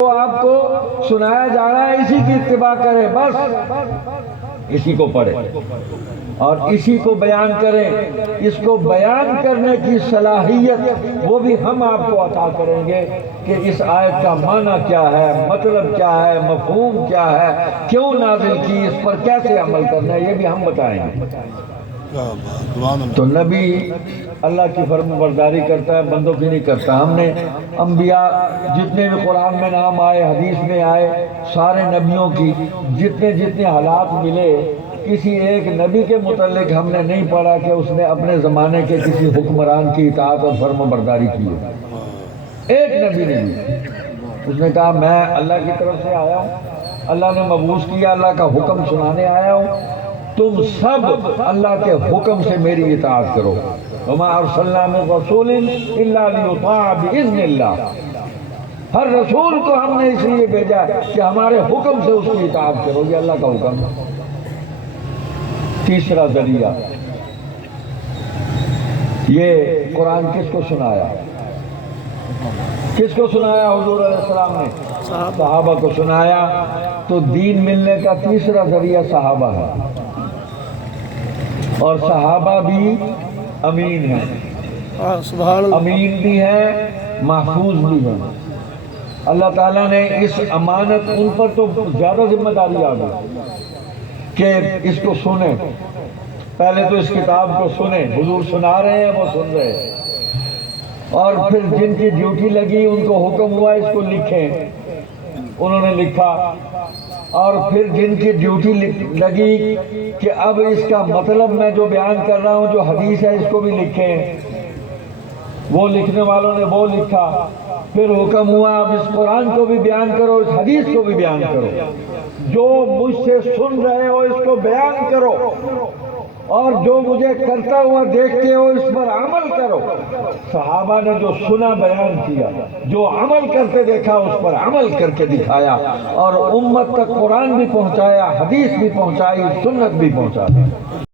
تو آپ کو سنایا جا رہا ہے اسی کی اتباع کریں، بس اسی کو پڑھیں اور اسی کو بیان کریں۔ اس کو بیان کرنے کی صلاحیت وہ بھی ہم آپ کو عطا کریں گے کہ اس آیت کا معنی کیا ہے، مطلب کیا ہے، مفہوم کیا ہے، کیوں نازل کی، اس پر کیسے عمل کرنا ہے، یہ بھی ہم بتائیں گے۔ تو نبی اللہ کی فرم برداری کرتا ہے، بندوں کی نہیں کرتا۔ ہم نے انبیاء جتنے بھی قرآن میں نام آئے، حدیث میں آئے، سارے نبیوں کی جتنے حالات ملے، کسی ایک نبی کے متعلق ہم نے نہیں پڑھا کہ اس نے اپنے زمانے کے کسی حکمران کی اطاعت اور فرم برداری کی ہو۔ ایک نبی نے بھی اس نے کہا میں اللہ کی طرف سے آیا ہوں، اللہ نے مبعوث کیا، اللہ کا حکم سنانے آیا ہوں، تم سب اللہ کے حکم سے میری اطاعت کرو۔ وما ارسلنا من رسول الا لیطاع باذن اللہ۔ ہر رسول کو ہم نے اس لیے بھیجا کہ ہمارے حکم سے اس کی اطاعت کرو، یہ اللہ کا حکم ہے۔ تیسرا ذریعہ، یہ قرآن کس کو سنایا؟ کس کو سنایا؟ حضور علیہ السلام نے صحابہ کو سنایا۔ تو دین ملنے کا تیسرا ذریعہ صحابہ ہے، اور صحابہ بھی امین ہیں، امین بھی ہیں، محفوظ بھی ہیں۔ اللہ تعالیٰ نے اس امانت، ان پر تو زیادہ ذمہ داری آ گئی کہ اس کو سنیں، پہلے تو اس کتاب کو سنیں، حضور سنا رہے ہیں، وہ سن رہے ہیں، اور پھر جن کی ڈیوٹی لگی ان کو حکم ہوا اس کو لکھیں، انہوں نے لکھا، اور پھر جن کی ڈیوٹی لگی کہ اب اس کا مطلب میں جو بیان کر رہا ہوں، جو حدیث ہے، اس کو بھی لکھیں، وہ لکھنے والوں نے وہ لکھا۔ پھر حکم ہوا اب اس قرآن کو بھی بیان کرو، اس حدیث کو بھی بیان کرو، جو مجھ سے سن رہے ہو اس کو بیان کرو، اور جو مجھے کرتا ہوا دیکھتے ہو اس پر عمل کرو۔ صحابہ نے جو سنا بیان کیا، جو عمل کرتے دیکھا اس پر عمل کر کے دکھایا، اور امت تک قرآن بھی پہنچایا، حدیث بھی پہنچائی، سنت بھی پہنچائی۔